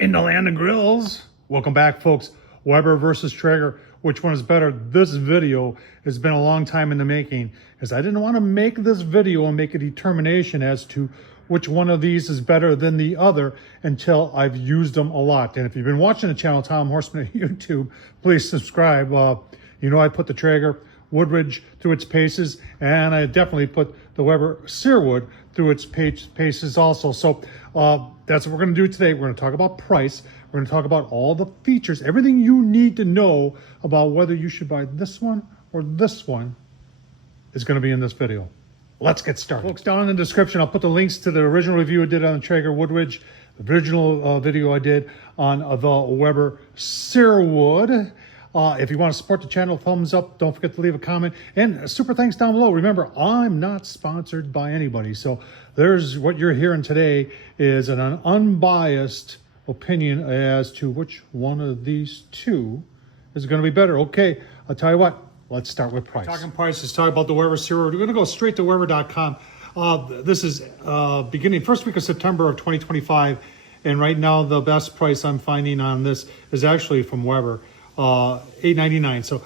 In the land of grills. Welcome back, folks. Weber versus Traeger. Which one is better? This video has been a long time in the making, as I didn't want to make this video and make a determination as to which one of these is better than the other until I've used them a lot. And if you've been watching the channel, Tom Horseman at YouTube, please subscribe. You know I put the Traeger Woodridge through its paces, and I definitely put the Weber Searwood through its paces also. So that's what we're going to do today. We're going to talk about price. We're going to talk about all the features, everything you need to know about whether you should buy this one or this one is going to be in this video. Let's get started. Folks, down in the description, I'll put the links to the original review I did on the Traeger Woodridge, the original video I did on the Weber Searwood. If you want to support the channel, thumbs up. Don't forget to leave a comment. And super thanks down below. Remember, I'm not sponsored by anybody. So there's what you're hearing today is an unbiased opinion as to which one of these two is going to be better. Okay, I'll tell you what. Let's start with price. Talking prices, talk about the Weber Searwood. We're going to go straight to Weber.com. This is beginning first week of September of 2025. And right now, the best price I'm finding on this is actually from Weber. $8.99. So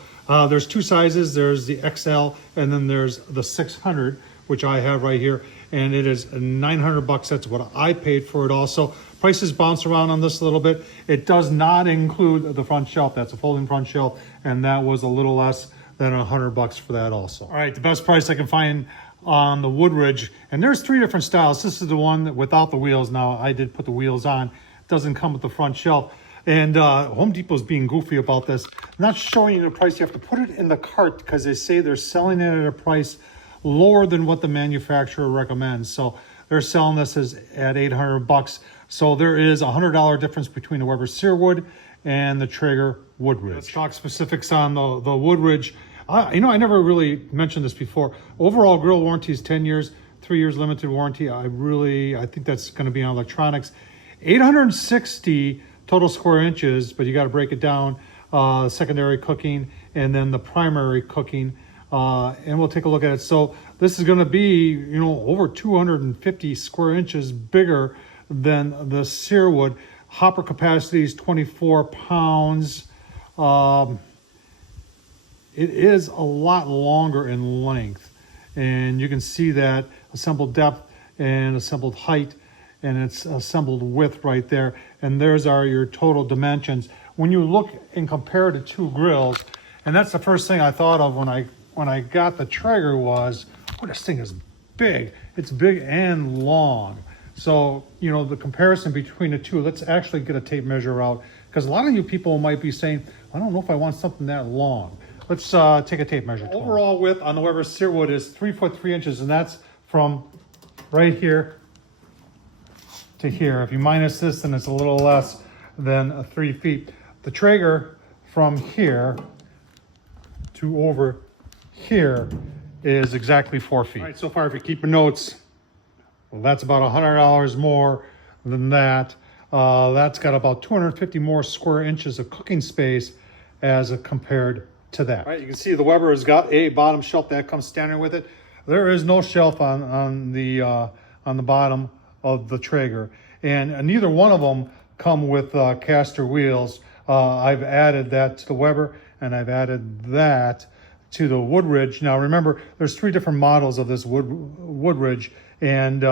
there's two sizes. There's the XL and then there's the 600, which I have right here, and it is $900. That's what I paid for it. Also, prices bounce around on this a little bit. It does not include the front shelf. That's a folding front shelf, and that was a little less than $100 for that also. All right, the best price I can find on the Woodridge, and there's three different styles. This is the one without the wheels. Now I did put the wheels on. It doesn't come with the front shelf. And Home Depot's being goofy about this. Not showing you the price. You have to put it in the cart because they say they're selling it at a price lower than what the manufacturer recommends. So they're selling this as at $800. So there is a $100 difference between the Weber Searwood and the Traeger Woodridge. Let's talk specifics on the Woodridge. You know, I never really mentioned this before. Overall grill warranty is 10 years, 3 years limited warranty. I think that's going to be on electronics. 860 total square inches, but you got to break it down, secondary cooking and then the primary cooking, and we'll take a look at it. So this is going to be, you know, over 250 square inches bigger than the Searwood. Hopper capacity is 24 pounds. It is a lot longer in length, and you can see that assembled depth and assembled height, and it's assembled width right there. And there's your total dimensions. When you look and compare the two grills, and that's the first thing I thought of when I got the Traeger was, oh, this thing is big. It's big and long. So, you know, the comparison between the two, let's actually get a tape measure out, because a lot of you people might be saying, I don't know if I want something that long. Let's take a tape measure. Overall width on the Weber Searwood is 3 foot 3 inches, and that's from right here to here. If you minus this, then it's a little less than 3 feet. The Traeger from here to over here is exactly 4 feet. All right, so far, if you're keeping notes, well, that's about $100 more than that. That's got about 250 more square inches of cooking space as compared to that. All right, you can see the Weber has got a bottom shelf that comes standard with it. There is no shelf on the bottom of the Traeger, and neither one of them come with caster wheels. I've added that to the Weber, and I've added that to the Woodridge. Now remember, there's three different models of this Woodridge, and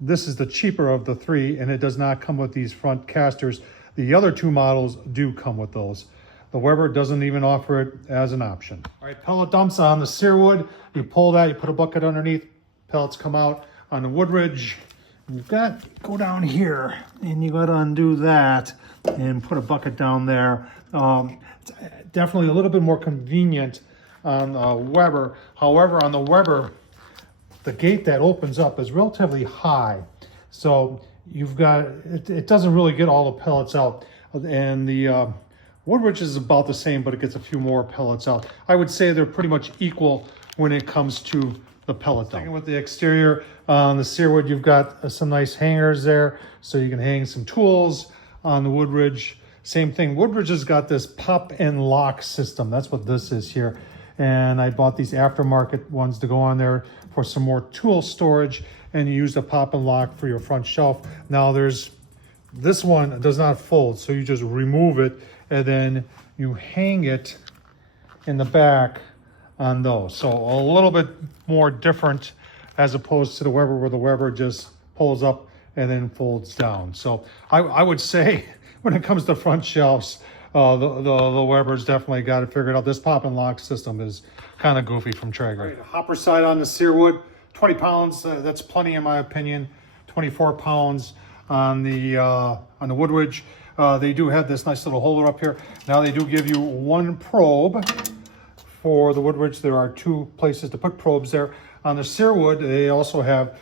this is the cheaper of the three, and it does not come with these front casters. The other two models do come with those. The Weber doesn't even offer it as an option. All right, pellet dumps on the Searwood. You pull that, you put a bucket underneath, pellets come out. On the Woodridge, you've got to go down here, and you got to undo that and put a bucket down there. It's definitely a little bit more convenient on the Weber. However, on the Weber, the gate that opens up is relatively high. So you've got, it doesn't really get all the pellets out. And the Woodridge is about the same, but it gets a few more pellets out. I would say they're pretty much equal when it comes to the pellet dump. With the exterior on the Searwood, you've got some nice hangers there, so you can hang some tools. On the Woodridge, same thing. Woodridge has got this pop and lock system. That's what this is here. And I bought these aftermarket ones to go on there for some more tool storage, and you use the pop and lock for your front shelf. Now there's This one does not fold, so you just remove it and then you hang it in the back on those. So a little bit more different as opposed to the Weber, where the Weber just pulls up and then folds down. So I would say when it comes to front shelves, the Weber's definitely got it figured out. This pop and lock system is kind of goofy from Traeger. Right, hopper side on the Searwood, 20 pounds, that's plenty in my opinion. 24 pounds on the Woodridge. They do have this nice little holder up here. Now they do give you one probe for the Woodridge. There are two places to put probes there. On the Searwood, they also have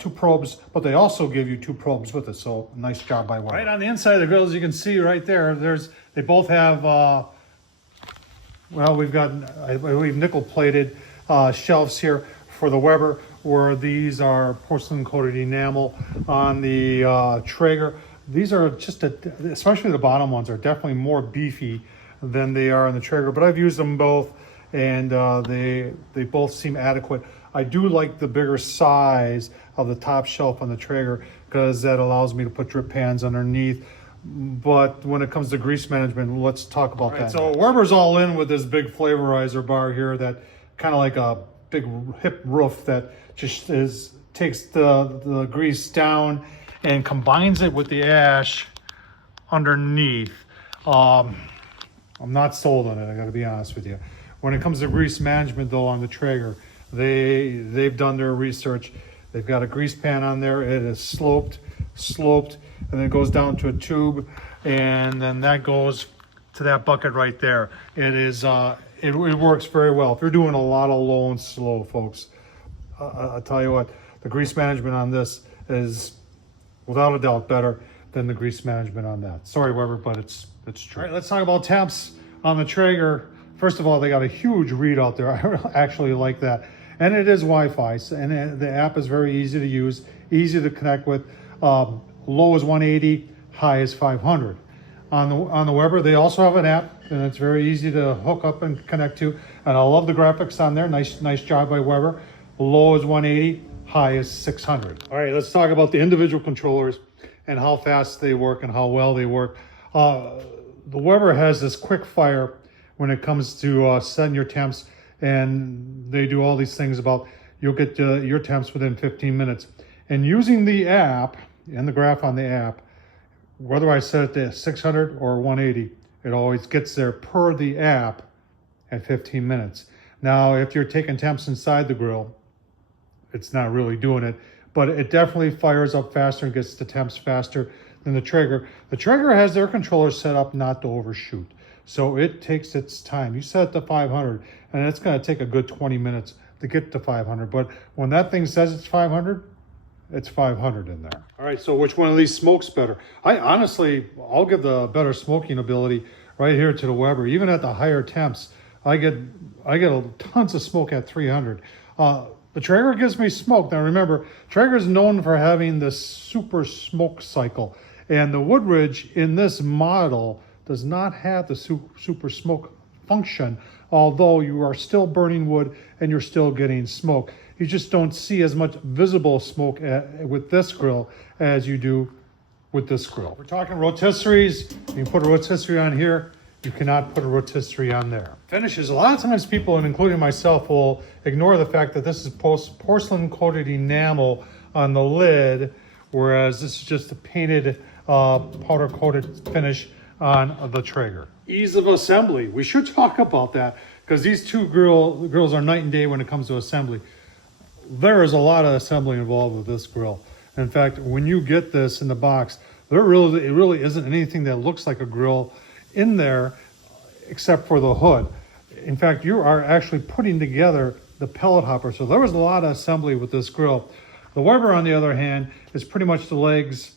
two probes, but they also give you two probes with it. So nice job by Weber. Right on the inside of the grill, as you can see right there, they both have, well, we've got, I believe, nickel plated shelves here for the Weber, where these are porcelain coated enamel. On the Traeger, these are just, especially the bottom ones, are definitely more beefy than they are on the Traeger, but I've used them both and they both seem adequate. I do like the bigger size of the top shelf on the Traeger because that allows me to put drip pans underneath. But when it comes to grease management, let's talk about that. So Weber's all in with this big flavorizer bar here that kind of like a big hip roof that just takes the grease down and combines it with the ash underneath. I'm not sold on it, I gotta be honest with you. When it comes to grease management though on the Traeger, they've done their research. They've got a grease pan on there. It is sloped, and then it goes down to a tube, and then that goes to that bucket right there. It is it works very well. If you're doing a lot of low and slow, folks, I'll tell you what, the grease management on this is without a doubt better than the grease management on that. Sorry, Weber, but it's true. All right, let's talk about temps on the Traeger. First of all, they got a huge readout there. I actually like that. And it is Wi-Fi, and the app is very easy to use, easy to connect with. Low is 180, high is 500. On the Weber, they also have an app, and it's very easy to hook up and connect to. And I love the graphics on there. Nice job by Weber. Low is 180, high is 600. All right, let's talk about the individual controllers and how fast they work and how well they work. The Weber has this quick fire when it comes to setting your temps, and they do all these things about you'll get your temps within 15 minutes. And using the app and the graph on the app, whether I set it to 600 or 180, it always gets there per the app at 15 minutes. Now, if you're taking temps inside the grill, it's not really doing it, but it definitely fires up faster and gets the temps faster than the Traeger. The Traeger has their controller set up not to overshoot, so it takes its time. You set it to 500, and it's going to take a good 20 minutes to get to 500, but when that thing says it's 500, it's 500 in there. All right, so which one of these smokes better? I'll give the better smoking ability right here to the Weber. Even at the higher temps, I get tons of smoke at 300. The Traeger gives me smoke. Now remember, Traeger is known for having this super smoke cycle, and the Woodridge in this model does not have the super smoke function, although you are still burning wood and you're still getting smoke. You just don't see as much visible smoke with this grill as you do with this grill. We're talking rotisseries. You can put a rotisserie on here. You cannot put a rotisserie on there. Finishes. A lot of times people, and including myself, will ignore the fact that this is porcelain coated enamel on the lid, whereas this is just a painted powder coated finish on the Traeger. Ease of assembly. We should talk about that because these two grills are night and day when it comes to assembly. There is a lot of assembly involved with this grill. In fact, when you get this in the box, it really isn't anything that looks like a grill in there except for the hood. In fact, you are actually putting together the pellet hopper. So there was a lot of assembly with this grill. The Weber, on the other hand, is pretty much the legs,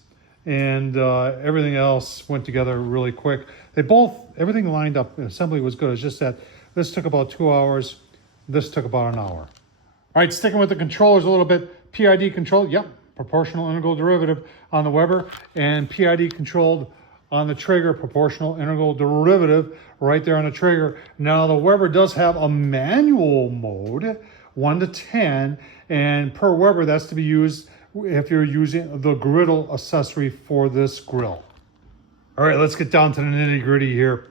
and everything else went together really quick. Everything lined up. The assembly was good. It's just that this took about 2 hours. This took about an hour. All right, sticking with the controllers a little bit. PID control, yep, proportional integral derivative on the Weber, and PID controlled on the Traeger, proportional integral derivative right there on the Traeger. Now the Weber does have a manual mode, 1 to 10, and per Weber that's to be used if you're using the griddle accessory for this grill. All right, let's get down to the nitty gritty here.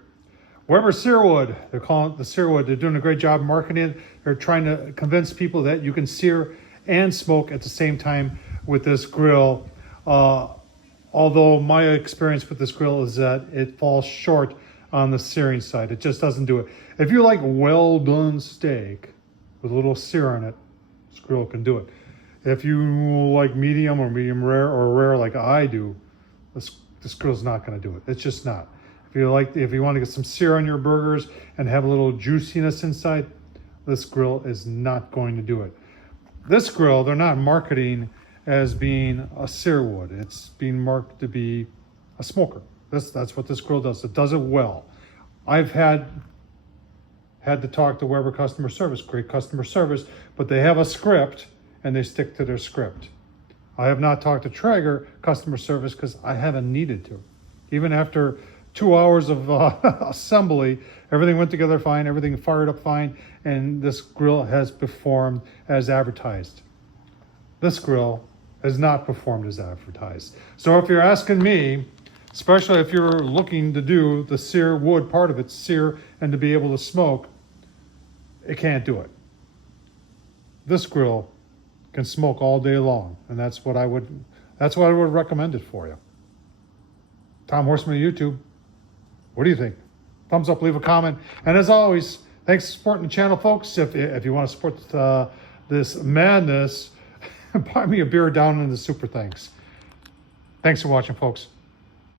Weber Searwood, they're calling it the Searwood. They're doing a great job marketing it. They're trying to convince people that you can sear and smoke at the same time with this grill. Although my experience with this grill is that it falls short on the searing side. It just doesn't do it. If you like well done steak with a little sear on it, this grill can do it. If you like medium or medium rare or rare like I do, this grill's not going to do it. It's just not. If you want to get some sear on your burgers and have a little juiciness inside, this grill is not going to do it. This grill, they're not marketing as being a Searwood. It's being marketed to be a smoker. That's what this grill does. It does it well. I've had to talk to Weber customer service, great customer service, but they have a script and they stick to their script. I have not talked to Traeger customer service because I haven't needed to. Even after 2 hours of assembly, everything went together fine, everything fired up fine, and this grill has performed as advertised. This grill has not performed as advertised. So if you're asking me, especially if you're looking to do the sear wood part of it, sear and to be able to smoke, it can't do it. This grill can smoke all day long, and that's what I would recommend it for you. Tom Horseman of YouTube, what do you think? Thumbs up, leave a comment, and as always, thanks for supporting the channel, folks. If you want to support this madness, buy me a beer down in the super thanks. Thanks for watching, folks.